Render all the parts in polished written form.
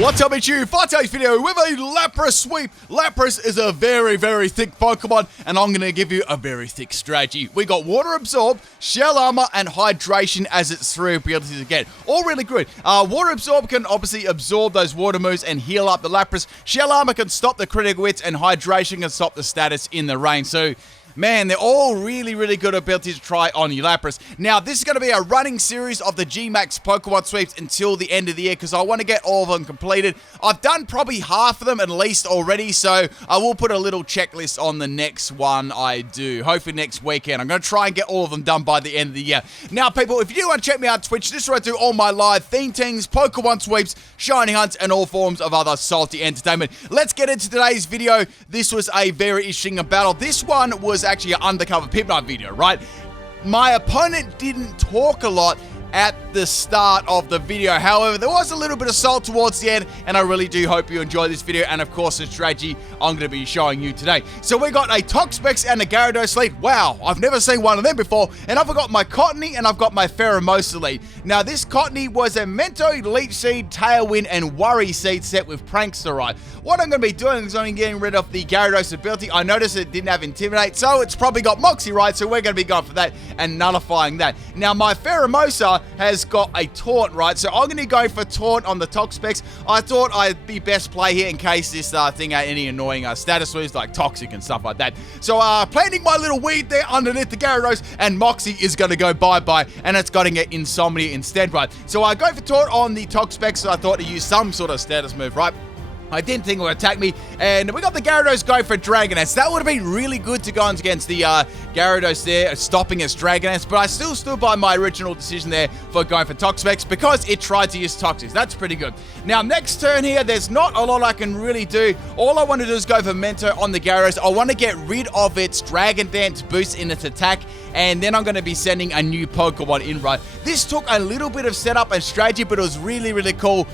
What's up, it's you? For today's video, with a Lapras sweep. Lapras is a very, very thick Pokemon, and I'm going to give you a very thick strategy. We got Water Absorb, Shell Armor, and Hydration as its three abilities again. All really good. Water Absorb can obviously absorb those water moves and heal up the Lapras. Shell Armor can stop the critical hits, and Hydration can stop the status in the rain. So, man, they're all really, really good abilities to try on your Lapras. Now, this is going to be a running series of the G-Max Pokemon sweeps until the end of the year because I want to get all of them completed. I've done probably half of them at least already, so I will put a little checklist on the next one I do. Hopefully next weekend. I'm going to try and get all of them done by the end of the year. Now, people, if you do want to check me out on Twitch, this is where I do all my live theme things, Pokemon sweeps, shiny hunts, and all forms of other salty entertainment. Let's get into today's video. This was a very interesting battle. This one was actually an Undercover Pimpnite video, right? My opponent didn't talk a lot at the start of the video. However, there was a little bit of salt towards the end, and I really do hope you enjoy this video and, of course, the strategy I'm going to be showing you today. So we got a Toxapex and a Gyarados lead. Wow, I've never seen one of them before. And I've got my Cottony and I've got my Pheromosa lead. Now, this Cottony was a Mento, Leech Seed, Tailwind, and Worry Seed set with Prankster, right? What I'm going to be doing is only getting rid of the Gyarados ability. I noticed it didn't have Intimidate, so it's probably got Moxie, right? So we're going to be going for that and nullifying that. Now, my Pheromosa has got a Taunt, right? So I'm going to go for Taunt on the Toxapex. I thought I'd be best play here in case this thing had any annoying status moves like Toxic and stuff like that. So planting my little weed there underneath the Gyarados, and Moxie is going to go bye-bye, and it's going to get Insomnia instead, right? So I go for Taunt on the Toxapex, so I thought to use some sort of status move, right? I didn't think it would attack me, and we got the Gyarados going for Dragoness. That would have been really good to go against the Gyarados there, stopping its Dragoness, but I still stood by my original decision there for going for Toxapex because it tried to use Toxic. That's pretty good. Now, next turn here, there's not a lot I can really do. All I want to do is go for Mento on the Gyarados. I want to get rid of its Dragon Dance boost in its attack, and then I'm going to be sending a new Pokemon in, right? This took a little bit of setup and strategy, but it was really, really cool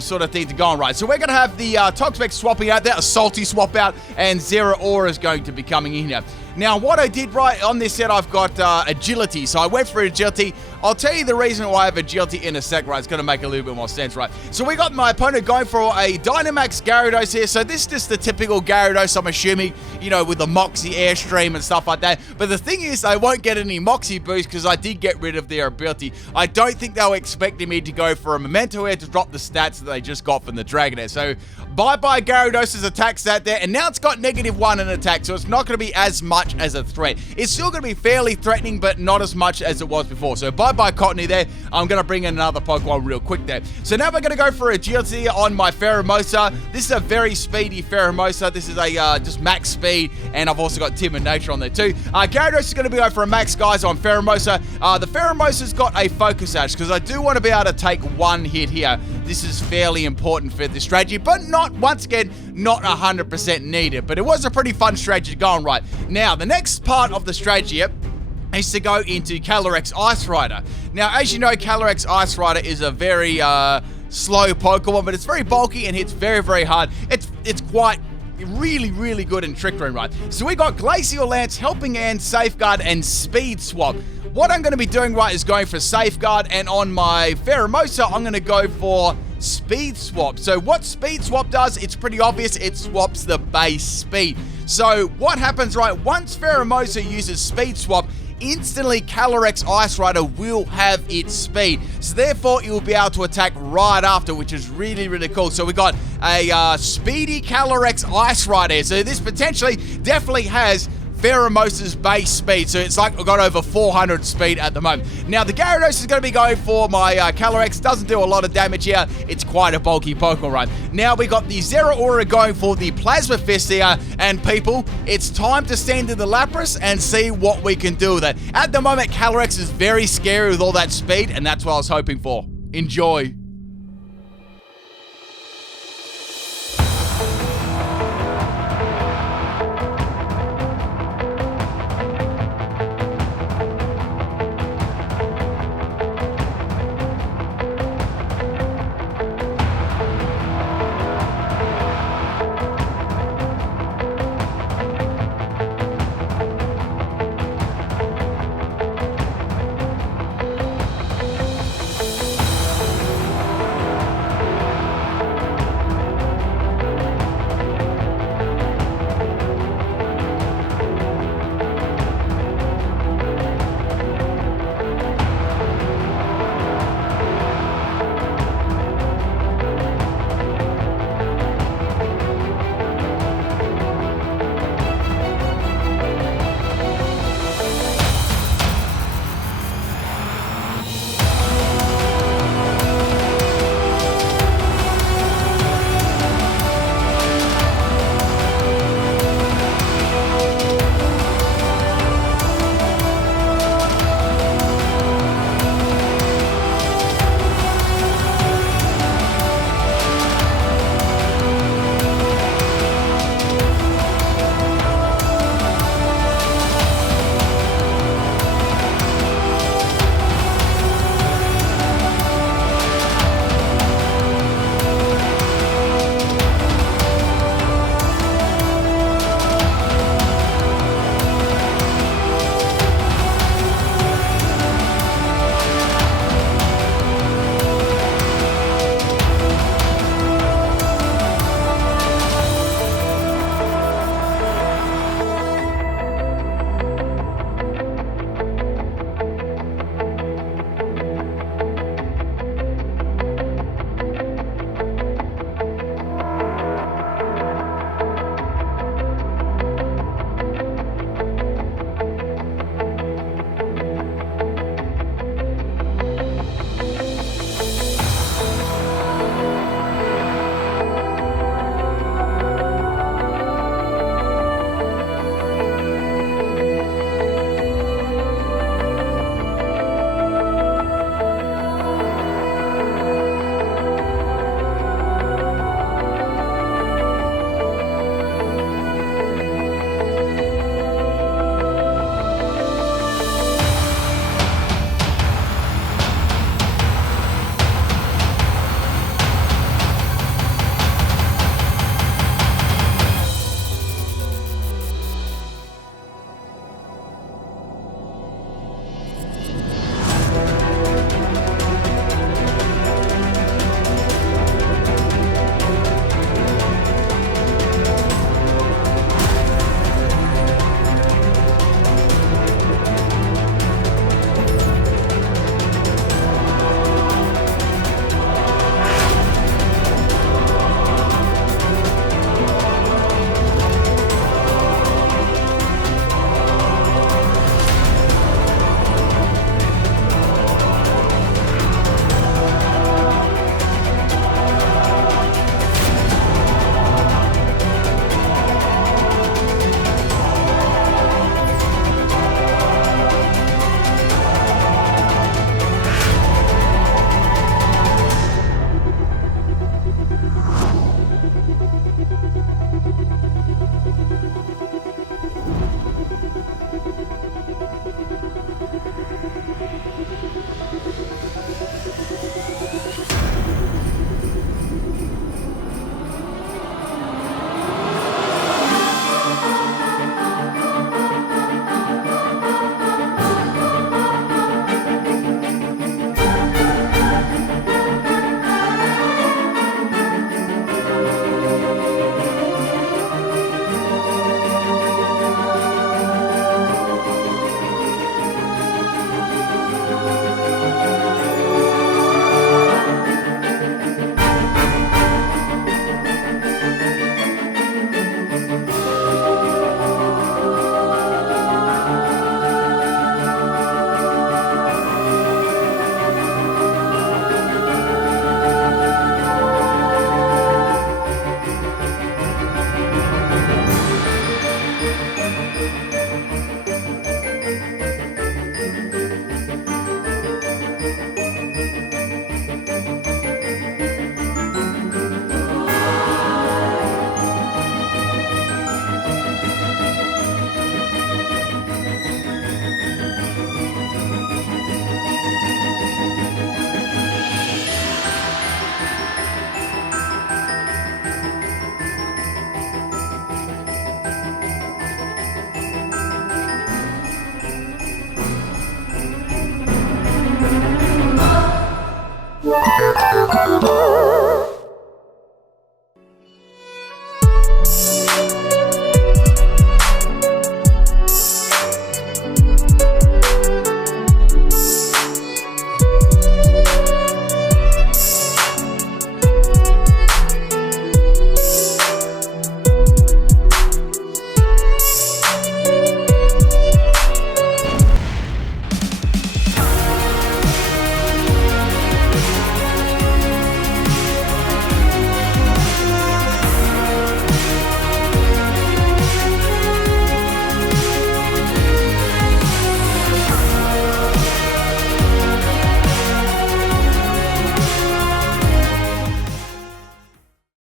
sort of thing to go on, right? So we're going to have the Toxapex swapping out there, a Salty swap out, and Zeraora is going to be coming in here. Now, what I did right on this set, I've got Agility. So I went for Agility. I'll tell you the reason why I have Agility in a sec, right? It's going to make a little bit more sense, right? So we got my opponent going for a Dynamax Gyarados here. So this is just the typical Gyarados, I'm assuming, you know, with the Moxie Airstream and stuff like that. But the thing is, I won't get any Moxie boost because I did get rid of their ability. I don't think they were expecting me to go for a Memento here to drop the stats that they just got from the Dragonair. So bye-bye Gyarados' attack stat there. And now it's got -1 in attack. So it's not going to be as much as a threat. It's still going to be fairly threatening, but not as much as it was before. So bye-bye Cottony there. I'm going to bring in another Pokemon real quick there. So now we're going to go for Agility on my Pheromosa. This is a very speedy Pheromosa. This is a just max speed, and I've also got Timid Nature on there too. Gyarados is going to be going for a max, guys, on Pheromosa. The Pheromosa's got a Focus Sash, because I do want to be able to take one hit here. This is fairly important for this strategy, but not, once again, not 100% needed. But it was a pretty fun strategy going right. Now, the next part of the strategy is to go into Calyrex Ice Rider. Now, as you know, Calyrex Ice Rider is a very slow Pokemon, but it's very bulky and hits very, very hard. It's quite really, really good in Trick Room, right? So we got Glacial Lance, Helping Hand, Safeguard, and Speed Swap. What I'm going to be doing, right, is going for Safeguard, and on my Pheromosa, I'm going to go for Speed Swap. So what Speed Swap does, it's pretty obvious. It swaps the base speed. So what happens, right, once Pheromosa uses Speed Swap, instantly Calyrex Ice Rider will have its speed. So therefore, it will be able to attack right after, which is really, really cool. So we got a speedy Calyrex Ice Rider. So this potentially definitely has Pheromosa's base speed, so it's like I've got over 400 speed at the moment. Now, the Gyarados is going to be going for my Calyrex. Doesn't do a lot of damage here. It's quite a bulky Pokemon, right? Now, we got the Zeraora going for the Plasma Fist here, and people, it's time to send in the Lapras and see what we can do with it. At the moment, Calyrex is very scary with all that speed, and that's what I was hoping for. Enjoy.